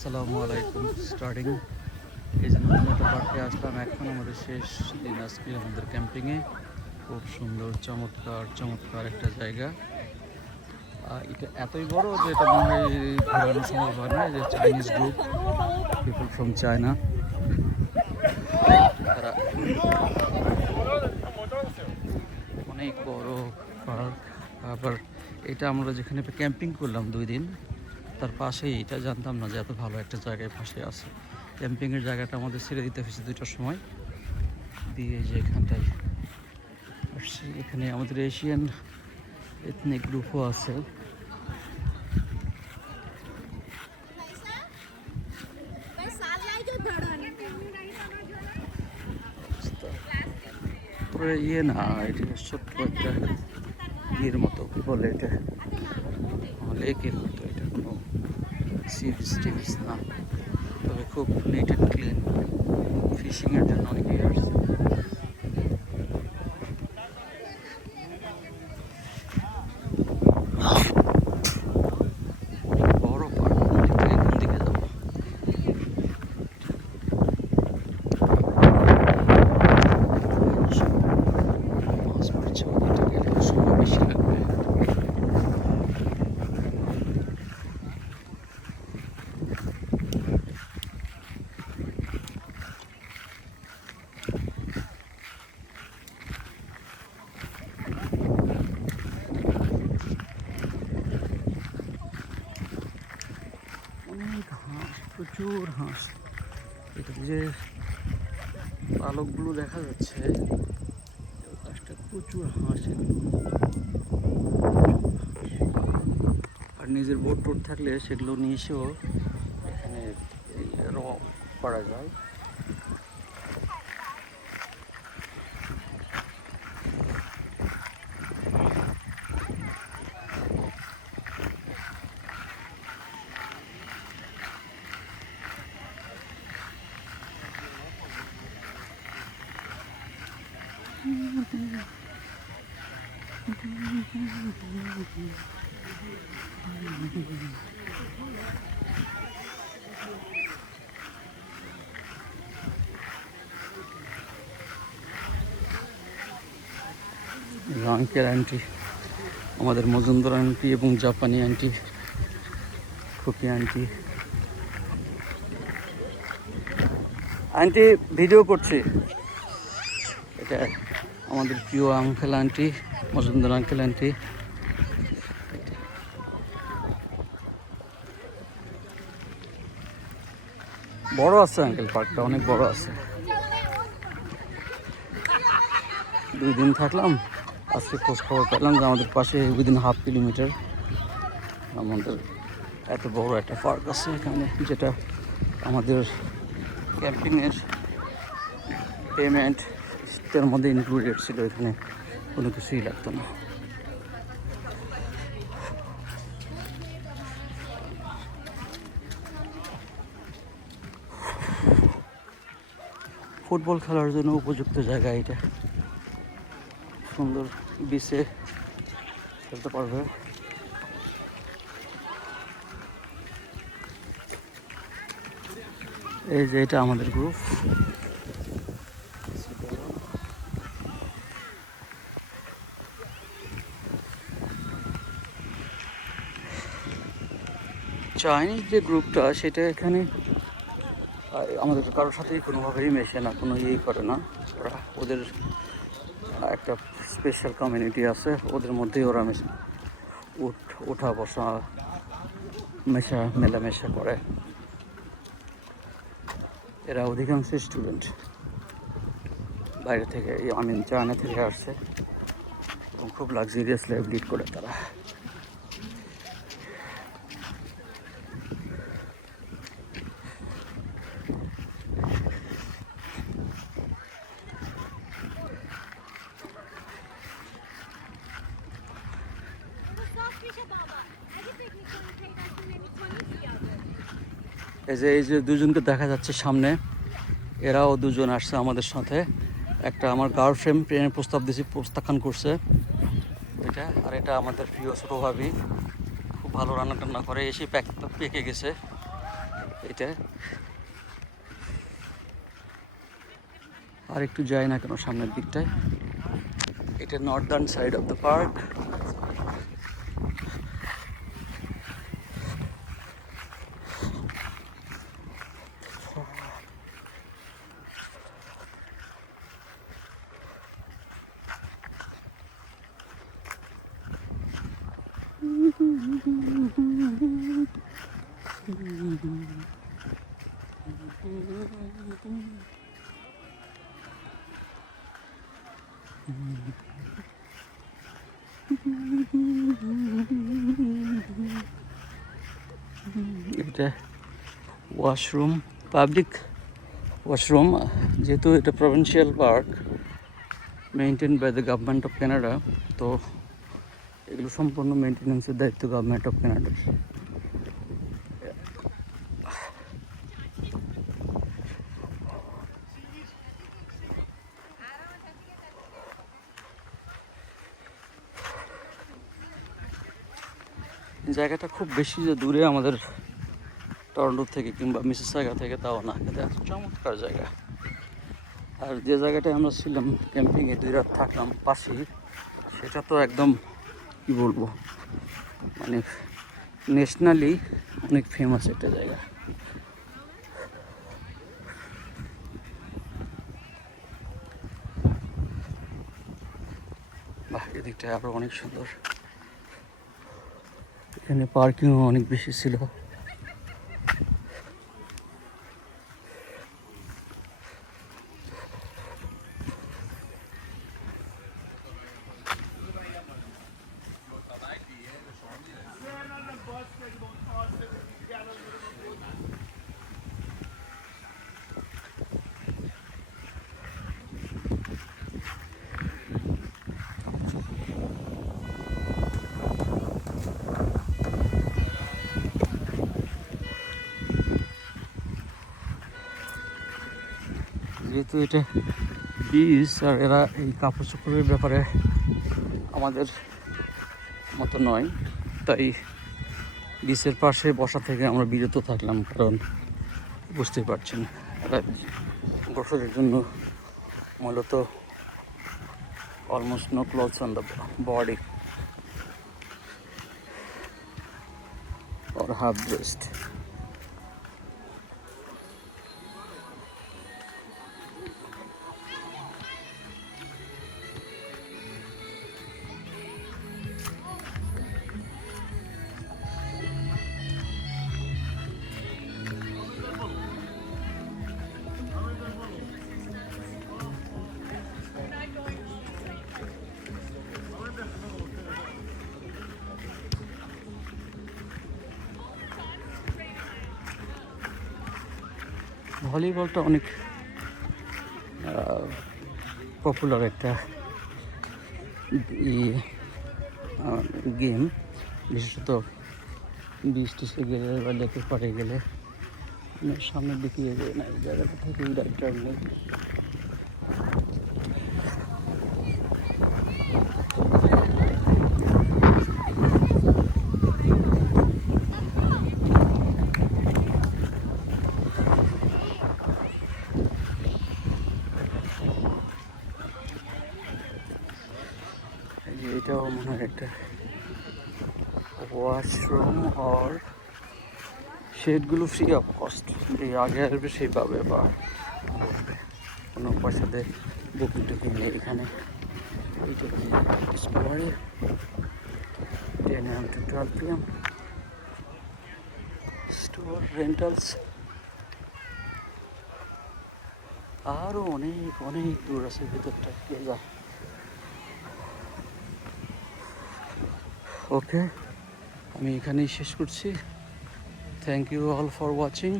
আসসালামু আলাইকুম। স্টার্টিং এই যে নতুন একটা পার্কে আসলাম। এখন আমাদের শেষ দিন আজকে আমাদের ক্যাম্পিংয়ে। খুব সুন্দর চমৎকার চমৎকার একটা জায়গা। এটা এতই বড় যে এটা মনে হয় ঘোরানো সম্ভব হয় না। যে Chinese group, people from China, তারা অনেক বড় পার্ক। আবার এটা আমরা যেখানে ক্যাম্পিং করলাম 2 দিন, তার পাশেই, এটা জানতাম না যে এত ভালো একটা জায়গায় পাশে আছে। ক্যাম্পিংয়ের জায়গাটা আমাদের ছেড়ে দিতে হয়েছে 2টার সময় দিয়ে, যে এখানটায় আসছি। এখানে আমাদের এশিয়ান এথনিক গ্রুপও আছে। পুরো না, এটা ছোট্ট একটা ইয়ের মতো, কি বলে এটা, লেকের মতো। এটা কোনো সি বিচ টি বিচ না, তবে খুব নিট অ্যান্ড ক্লিন। ফিশিংয়ের জন্য অনেকে আসছে। বড় পার্ক, অনেক থেকে কোন দিকে যাবো। মাছ পড়ছে, ওদিকটা গেলে সময় বেশি লাগবে। অনেক হাঁস, প্রচুর হাঁস। এটা যে পালকগুলো দেখা যাচ্ছে, গাছটা প্রচুর হাঁস এগুলো। আর নিজের বোট টোট থাকলে সেগুলো নিয়ে এসেও এখানে র করা যায়। আঙ্কেল আন্টি, আমাদের মজুমদার আন্টি এবং জাপানি আন্টি, খুকি আন্টি। আন্টি ভিডিও করছি। এটা আমাদের প্রিয় uncle aunty, Majumdar uncle aunty. বড় আছে আঙ্কেল, পার্কটা অনেক বড় আছে। 2 দিন থাকলাম, আজকে খোঁজ খবর পেলাম যে আমাদের পাশে উইদিন 1/2 কিলোমিটার আমাদের এত বড় একটা পার্ক আছে এখানে, যেটা আমাদের ক্যাম্পিংয়ের পেমেন্টের মধ্যে ইনক্লুডেড ছিল। এখানে কোনো কিছুই লাগতো না। ফুটবল খেলার জন্য উপযুক্ত জায়গা এটা। সুন্দর বিচে খেলতে পারবে। এই যে এটা আমাদের গ্রুপ। চাইনিজ যে গ্রুপটা, সেটা এখানে আমাদের কারোর সাথেই কোনোভাবেই মেশে না, কোনো ইয়েই করে না। ওরা ওদের একটা স্পেশাল কমিউনিটি আছে, ওদের মধ্যেই ওরা ওঠা বসা, মেলামেশা করে। এরা অধিকাংশ স্টুডেন্ট, বাইরে থেকে, চায়না থেকে আসছে এবং খুব লাক্সারিয়াস লাইফ লিড করে তারা। এই যে দুজনকে দেখা যাচ্ছে সামনে, এরাও 2জন আসছে আমাদের সাথে। একটা আমার গার্লফ্রেন্ড প্রেমের প্রস্তাব দিয়েছি, প্রত্যাখ্যান করছে এটা। আর এটা আমাদের প্রিয় ছোটো ভাবি, খুব ভালো রান্না টান্না করে, এসে পেকে গেছে। এটা আর একটু যাই না কেন সামনের দিকটায়, এটা northern side of the park. এটা ওয়াশরুম, পাবলিক ওয়াশরুম, যেহেতু এটা provincial park maintain by the government of Canada, তো এগুলো সম্পূর্ণ মেনটেন্যান্সের দায়িত্ব গভর্নমেন্ট অফ কানাডার। জায়গাটা খুব বেশি যে দূরে আমাদের টরন্টো থেকে কিংবা মিসিসাগা থেকে তাও না, কিন্তু এত চমৎকার জায়গা। আর যে জায়গাটায় আমরা ছিলাম ক্যাম্পিংয়ে 2 রাত থাকলাম পাশেই, সেটা তো একদম কি বলবো, মানে ন্যাশনালি অনেক ফেমাস একটা জায়গা। বাহ, এদিকটা আরো অনেক সুন্দর, এখানে পার্কিংও অনেক বেশি ছিল। যেহেতু এটা বিচ, আর এরা এই কাপড় চোপড়ের ব্যাপারে আমাদের মতো নয়, তাই বিচের পাশে বসা থেকে আমরা বিরত থাকলাম, কারণ বুঝতেই পারছেন এরা গোসলের জন্য মূলত almost no clothes on the body or half dressed. ভলিবলটা অনেক পপুলার একটা গেম, বিশেষত বিচ টিচে গেলে বা লেকের পাড়ে গেলে। সামনের দিকে এগিয়ে না, এই জায়গাটা থেকে রাইট টার্ন নেই। এটাও মনে হয় একটা ওয়াশরুম, আর শেডগুলো ফ্রি অফ কস্ট, এই আগে আসবে সেই পাবে, বা কোনো পয়সা দিয়ে বুকিং টুকিং নেই এখানে। এইটা কি 10 AM to 12 PM store rentals. আরও অনেক অনেক দূর আছে ভিতরটা, কে যা। ওকে, আমি এখানেই শেষ করছি। Thank you all for watching.